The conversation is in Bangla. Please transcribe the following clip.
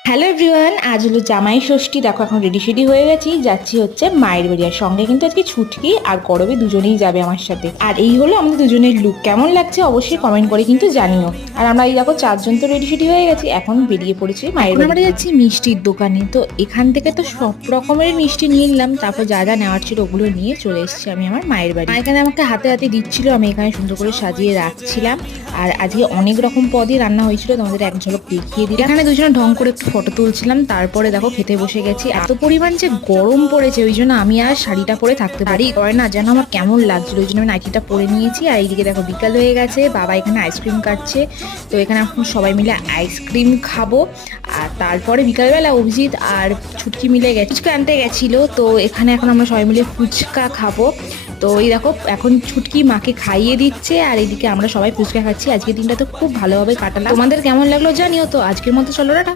হ্যালো এভরিওয়ান, আজ হলো জামাই ষষ্ঠী। দেখো এখন রেডি হয়ে গেছি, যাচ্ছি হচ্ছে মায়ের বাড়ি। আর সঙ্গে কিন্তু আজকে ছুটকি আর করবি দুজনেই যাবে আমার সাথে। আর এই হলো আমাদের দুজনের লুক। কেমন লাগছে অবশ্যই কমেন্ট করে কিন্তু জানিও। আর আমরা এই দেখো চারজন তো রেডি হয়ে গেছি, এখন বেরিয়ে পড়েছি মায়ের বাড়ি। আমরা যাচ্ছি মিষ্টির দোকানে, তো এখান থেকে তো সব রকমের মিষ্টি নিয়ে নিলাম। তারপর যা যা নেওয়ার ছিল ওগুলো নিয়ে চলে এসেছি আমি আমার মায়ের বাড়ি। মা এখানে আমাকে হাতে হাতে দিচ্ছিল, আমি এখানে সুন্দর করে সাজিয়ে রাখছিলাম। আর আজকে অনেক রকম পদই রান্না হয়েছিল, তোমাদের এক ঝলক দেখিয়ে দিই। এখানে দুজনে ঢং করে একটু ফটো তুলছিলাম, তারপরে দেখো খেতে বসে গেছি। এত পরিমাণ যে গরম পড়েছে, ওই জন্য আমি আর শাড়িটা পরে থাকতে পারি করে না, যেন আমার কেমন লাগছিল, ওই জন্য আমি নাইটিটা পরে নিয়েছি। আর এইদিকে দেখো বিকাল হয়ে গেছে, বাবা এখানে আইসক্রিম কাটছে। তো এখানে এখন সবাই মিলে আইসক্রিম খাবো। আর তারপরে বিকালবেলা অভিজিৎ আর ছুটকি মিলে ফুচকা আনতে গেছিলো, তো এখানে এখন আমরা সবাই মিলে ফুচকা খাবো। তো এই দেখো এখন ছুটকি মাকে খাইয়ে দিচ্ছে, আর এইদিকে আমরা সবাই ফুচকা খাচ্ছি। আজকের দিনটা তো খুব ভালোভাবে কাটালাম। তোমাদের কেমন লাগলো জানিও। তো আজকের মতো চলো টাটা।